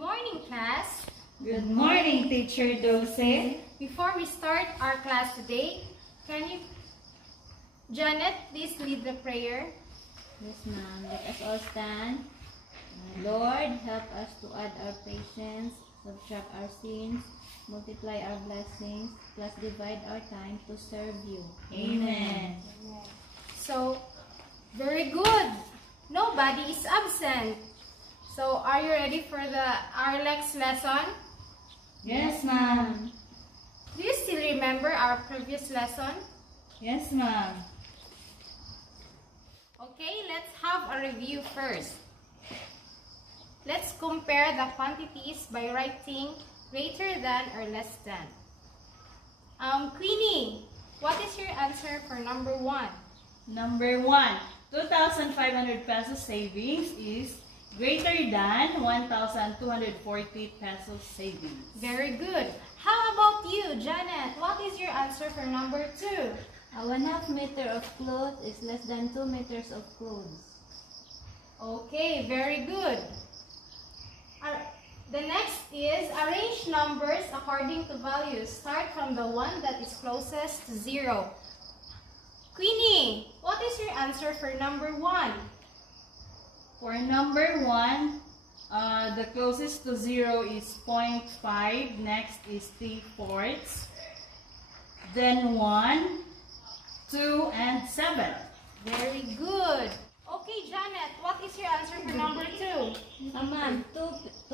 morning, class. Good morning, Teacher Dulce. Before we start our class today, can you, Janet, please lead the prayer? Yes, ma'am. Let us all stand. Lord, help us to add our patience, subtract our sins, multiply our blessings, plus divide our time to serve you. Amen. So, very good. Nobody is absent. So, are you ready for our next lesson? Yes, ma'am. Do you still remember our previous lesson? Yes, ma'am. Okay, let's have a review first. Let's compare the quantities by writing greater than or less than. Queenie, what is your answer for number 1? Number 1, 2,500 pesos savings is greater than 1,240 pesos savings. Very good. How about you, Janet? What is your answer for number 2? A 1/2 meter of cloth is less than 2 meters of clothes. Okay, very good. The next is arrange numbers according to values. Start from the one that is closest to 0. Queenie, what is your answer for number 1? For number 1, the closest to 0 is 0.5. Next is 3/4. Then 1, 2, and 7. Very good. Okay, Janet, what is your answer for number 2? Ma'am, 2 fifths,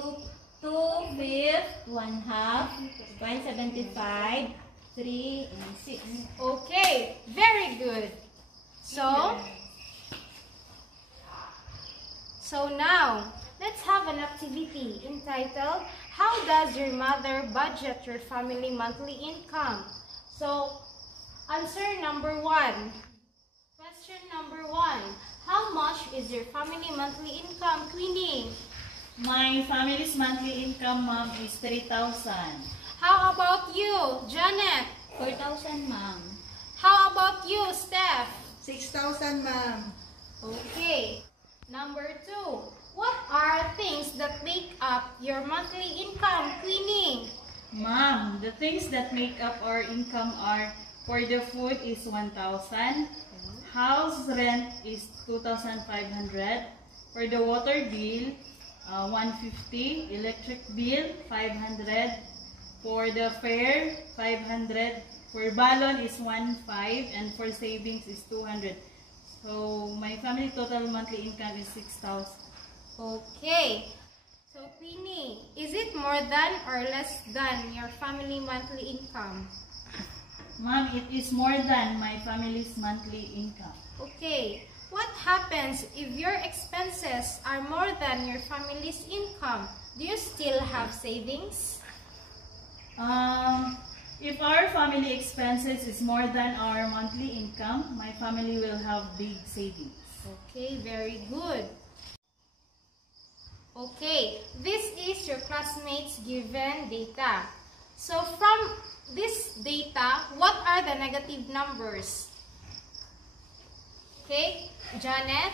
1/2, 0.75, 3, and 6. Okay, very good. So now, let's have an activity entitled, How does your mother budget your family monthly income? So, answer number 1. Question number 1. How much is your family monthly income, Queenie? My family's monthly income, ma'am, is 3,000. How about you, Janet? 4,000, ma'am. How about you, Steph? 6,000, ma'am. Okay. Number 2. What are things that make up your monthly income, Queenie? Ma'am, the things that make up our income are, for the food is 1,000, house rent is 2,500, for the water bill, 150, electric bill, 500, for the fare, 500, for balon is 1,500, and for savings is 200. So, my family total monthly income is 6,000. Okay. So, Queenie, is it more than or less than your family monthly income? Ma'am, it is more than my family's monthly income. Okay. What happens if your expenses are more than your family's income? Do you still have savings? If our family expenses is more than our monthly income, my family will have big savings. Okay, very good. Okay, this is your classmates' given data. So from this data, what are the negative numbers? Okay, Janet?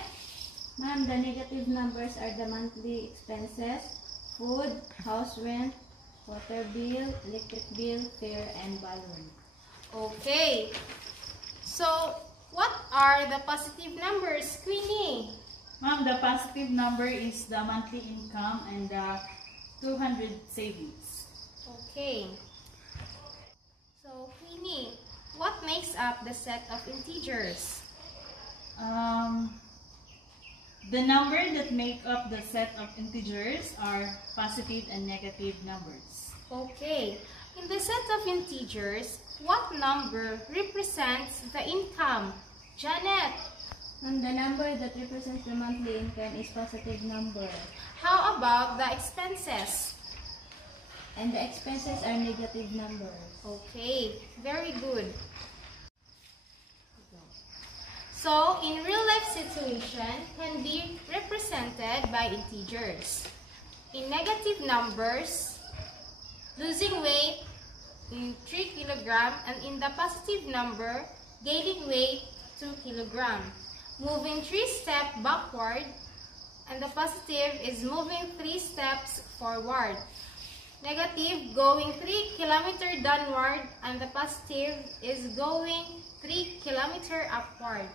Ma'am, the negative numbers are the monthly expenses, food, house rent, water bill, electric bill, fare, and balloon. Okay. So, what are the positive numbers, Queenie? Ma'am, the positive number is the monthly income and the 200 savings. Okay. So, Queenie, what makes up the set of integers? The number that make up the set of integers are positive and negative numbers. Okay. In the set of integers, what number represents the income? Janet? And the number that represents the monthly income is positive number. How about the expenses? And the expenses are negative numbers. Okay, very good. So, in real-life situation can be represented by integers. In negative numbers, losing weight in 3 kg, and in the positive number, gaining weight 2 kg. Moving 3 steps backward, and the positive is moving 3 steps forward. Negative going 3 km downward, and the positive is going 3 km upward.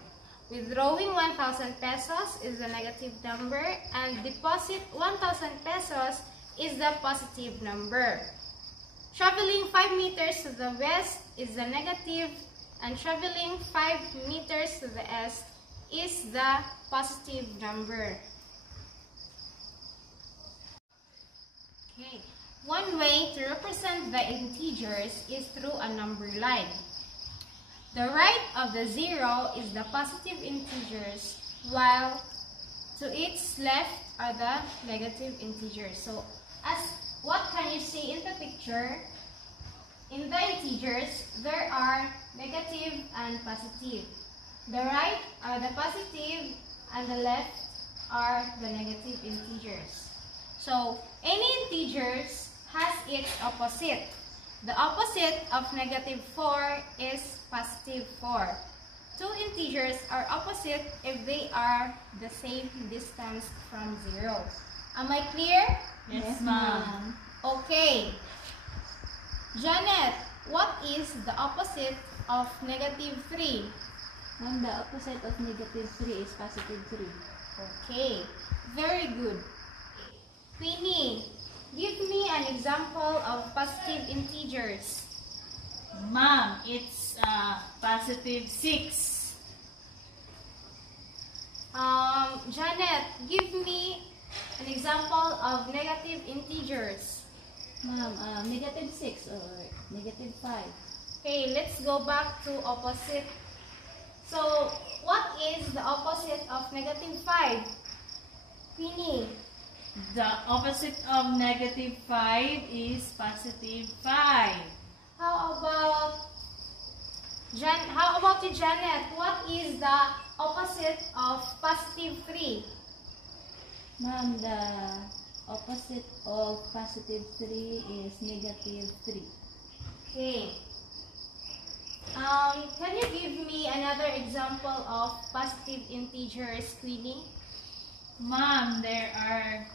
Withdrawing 1,000 pesos is the negative number, and deposit 1,000 pesos is the positive number. Traveling 5 meters to the west is the negative, and traveling 5 meters to the east is the positive number. Okay. One way to represent the integers is through a number line. The right of the 0 is the positive integers, while to its left are the negative integers. So, as what can you see in the picture? In the integers, there are negative and positive. The right are the positive and the left are the negative integers. So, any integers has its opposite. The opposite of negative 4 is positive 4. Two integers are opposite if they are the same distance from 0. Am I clear? Yes, ma'am. Okay. Janet, what is the opposite of negative 3? Ma'am, the opposite of negative 3 is positive 3. Okay. Very good. Queenie, give me an example of positive integers. Ma'am, it's positive 6. Janet, give me an example of negative integers. Ma'am, negative 6 or negative 5. Okay, let's go back to opposite. So, what is the opposite of negative 5? Queenie. The opposite of negative 5 is positive 5. How about you, Janet? What is the opposite of positive 3? Ma'am, the opposite of positive 3 is negative 3. Okay. Can you give me another example of positive integers, Queenie? Ma'am, there are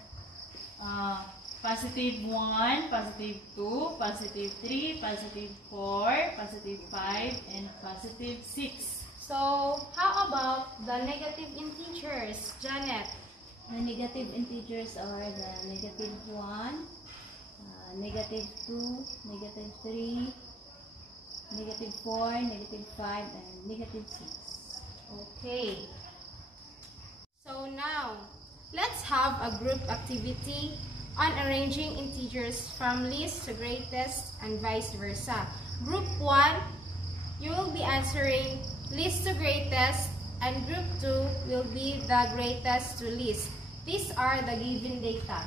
positive 1, positive 2, positive 3, positive 4, positive 5, and positive 6. So, how about the negative integers, Janet? The negative integers are the negative 1, negative 2, negative 3, negative 4, negative 5, and negative 6. Okay. So now, let's have a group activity on arranging integers from least to greatest and vice versa. Group 1, you will be answering least to greatest, and group 2 will be the greatest to least. These are the given data.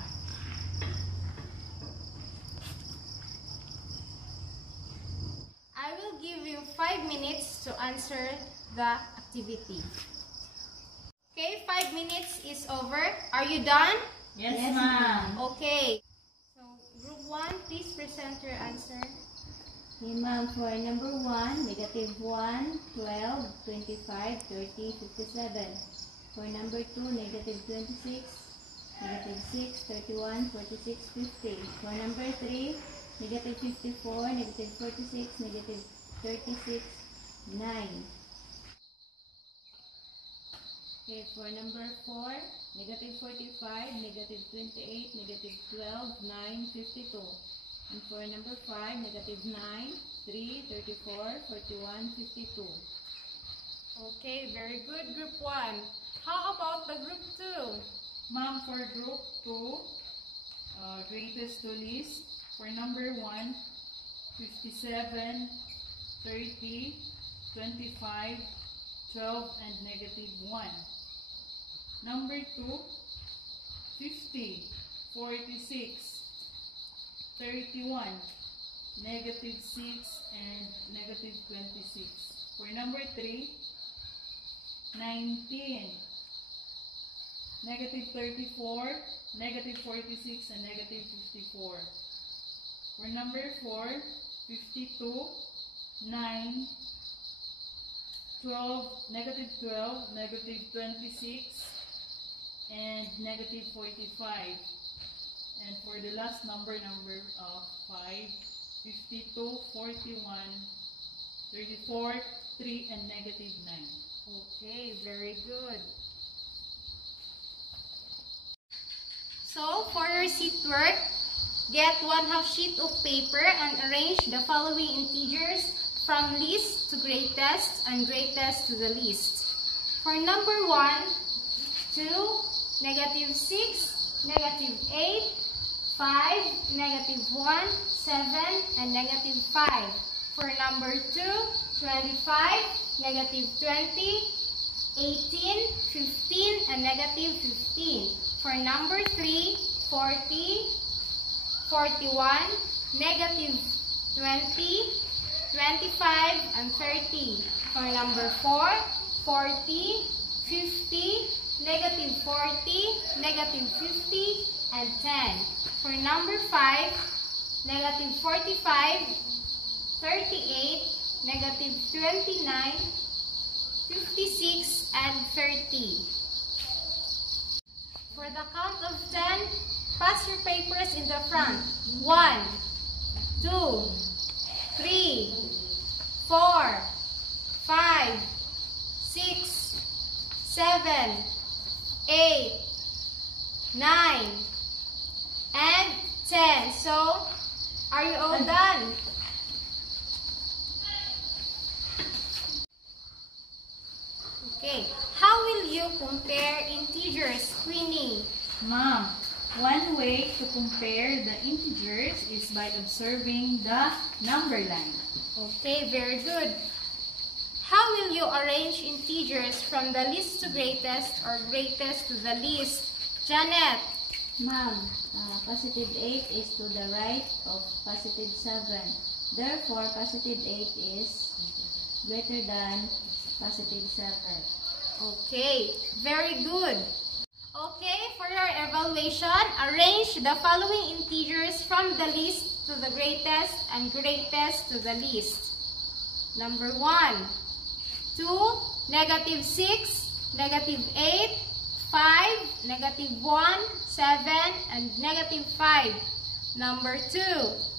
I will give you 5 minutes to answer the activity. Okay, 5 minutes is over. Are you done? Yes, Yes, ma'am. Okay. So, group 1, please present your answer. Okay, ma'am, for number 1, negative 1, 12, 25, 30, 57. For number 2, negative 26, negative 6, 31, 46, 50. For number 3, negative 54, negative 46, negative 36, 9. Okay, for number 4, negative 45, negative 28, negative 12, 9, 52. And for number 5, negative 9, 3, 34, 41, 52. Okay, very good, group 1. How about the group 2? Ma'am, for group 2, greatest to least. For number 1, 57, 30, 25, 12, and negative 1. Number 2, 50, 46, 31, negative 6, and negative 26. For number 3, 19, negative 34, negative 46, and negative 54. For number 4, 52, 9, 12, negative 26, and negative 45. And for the last number 5, 52, 41, 34, 3, and negative 9. Okay, very good. So, for your seat work, get 1/2 sheet of paper and arrange the following integers from least to greatest and greatest to the least. For number 1, 2, negative 6, negative 8, 5, negative 1, 7, and negative 5. For number 2, 25, negative 20, 18, 15, and negative 15. For number 3, 40, 41, negative 20, 25, and 30. For number 4, 40, 50, negative 40, negative 50, and 10. For number 5, negative 45, 38, negative 29, 56, and 30. For the count of 10, pass your papers in the front. 1, 2, 3, 4, 5, 6, 7, 8, 9, and 10. So, are you all done? Okay. How will you compare integers, Queenie? Ma'am, one way to compare the integers is by observing the number line. Okay, very good. How will you arrange integers from the least to greatest or greatest to the least? Janet? Ma'am, positive 8 is to the right of positive 7. Therefore, positive 8 is greater than positive 7. Okay, very good. Okay, for your evaluation, arrange the following integers from the least to the greatest and greatest to the least. Number 1, 2, negative 6, negative 8, 5, negative 1, 7, and negative 5. Number 2,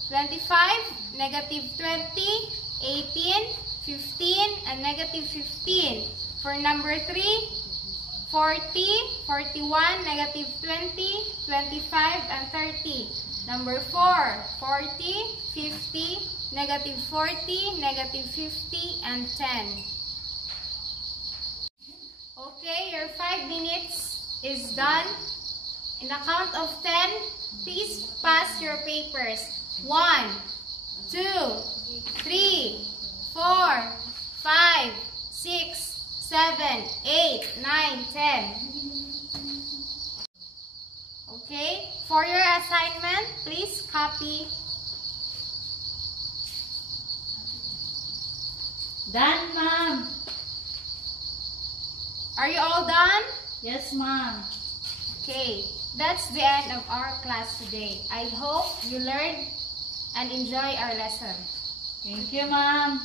25, negative 20, 18, 15, and negative 15. For number 3, 40, 41, negative 20, 25, and 30. Number 4, 40, 50, negative 40, negative 50, and 10. Okay, your 5 minutes is done. In the count of 10, please pass your papers. 1, 2, 3, 4, 5, 6, 7, 8, 9, 10. Okay, for your assignment, please copy. Done, ma'am. Are you all done? Yes, ma'am. Okay, that's the end of our class today. I hope you learned and enjoy our lesson. Thank you, ma'am.